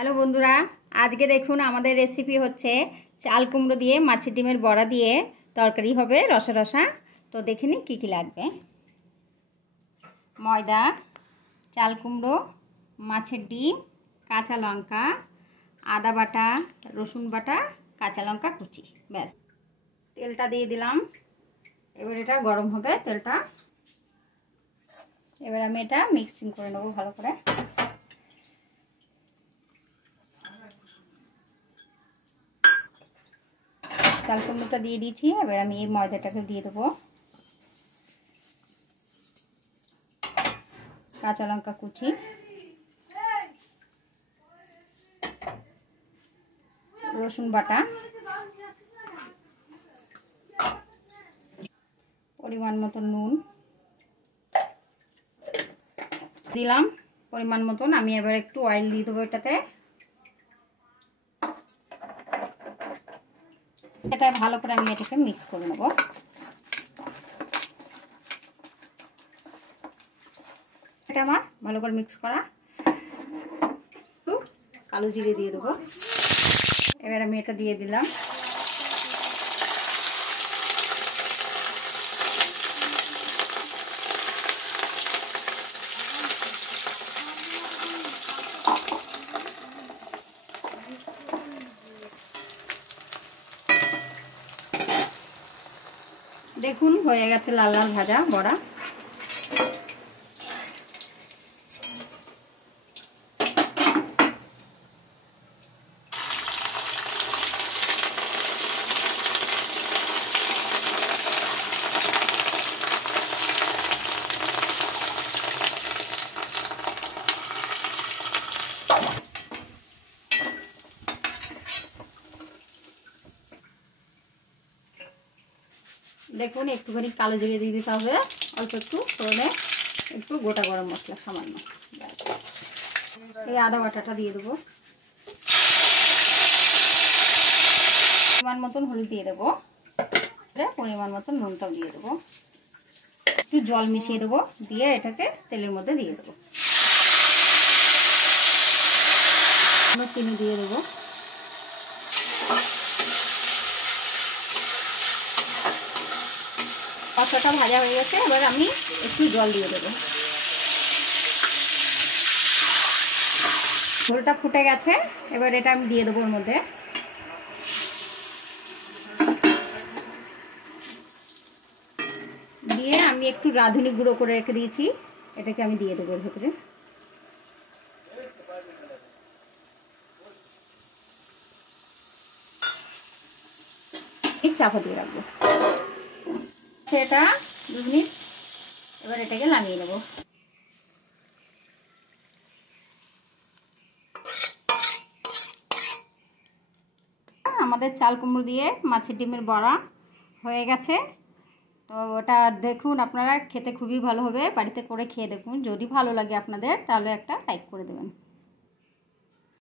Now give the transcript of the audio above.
Hello বন্ধুরা, আজকে দেখুন আমাদের রেসিপি হচ্ছে চাল কুমড়ো দিয়ে মাছের ডিমের বড়া দিয়ে তরকারি হবে রসা রসা। তো দেখে নিন কী কী লাগবে। ময়দা, চাল কুমড়ো, মাছের ডিম, কাঁচা লঙ্কা, আদা বাটা, রসুন বাটা, কাঁচা লঙ্কা কুচি, ব্যাস। তেলটা দিয়ে দিলাম। এবার এটা গরম হবে তেলটা। এবার আমি এটা মিক্সিং করে নেবো ভালো করে। চাল কুমড়োটা দিয়ে দিয়েছি। এবার আমি এই ময়দাটাকে দিয়ে দেবো, কাঁচা লঙ্কা কুচি, রসুন বাটা, পরিমাণ মতো নুন দিলাম, পরিমাণ মতন। আমি এবার একটু অয়েল দিয়ে দেবো এটাতে। এটা ভালো করে আমি এটাকে মিক্স করে নেব। এটা আমার ভালো করে মিক্স করা। একটু কালো জিরে দিয়ে দেবো। এবার আমি এটা দিয়ে দিলাম। দেখুন হয়ে গেছে লাল লাল ভাজা বড়া। দেখুন একটুখানি কালো জিরে দিয়ে দিতে হবে, অল্প একটু ফোড়নে, একটু গোটা গরম মশলা সামান্য। এই আদা বাটাটা দিয়ে দেবো, পরিমাণ মতন হলুদ দিয়ে দেবো, পরিমাণ মতন নুনটাও দিয়ে দেবো, একটু জল মিশিয়ে দেবো, দিয়ে এটাকে তেলের মধ্যে দিয়ে দেবো। চিনি দিয়ে দেবো। মশলাটা ভাজা হয়ে গেছে। এবার আমি একটু জল দিয়ে দেবো। ঝোলটা ফুটে গেছে। এবার এটা আমি দিয়ে দেবো ওর মধ্যে। দিয়ে আমি একটু রাঁধুনি গুঁড়ো করে রেখে দিয়েছি, এটাকে আমি দিয়ে দেবো এর ভেতরে। চাপা দিয়ে রাখবো সেটা 2 মিনিট। এবার এটাকে নামিয়ে নেব। আমাদের চাল কুমড়ো দিয়ে মাছের ডিমের বড়া হয়ে গেছে। তো ওটা দেখুন, আপনারা খেতে খুবই ভালো হবে। বাড়িতে করে খেয়ে দেখুন। যদি ভালো লাগে আপনাদের তাহলে একটা লাইক করে দেবেন।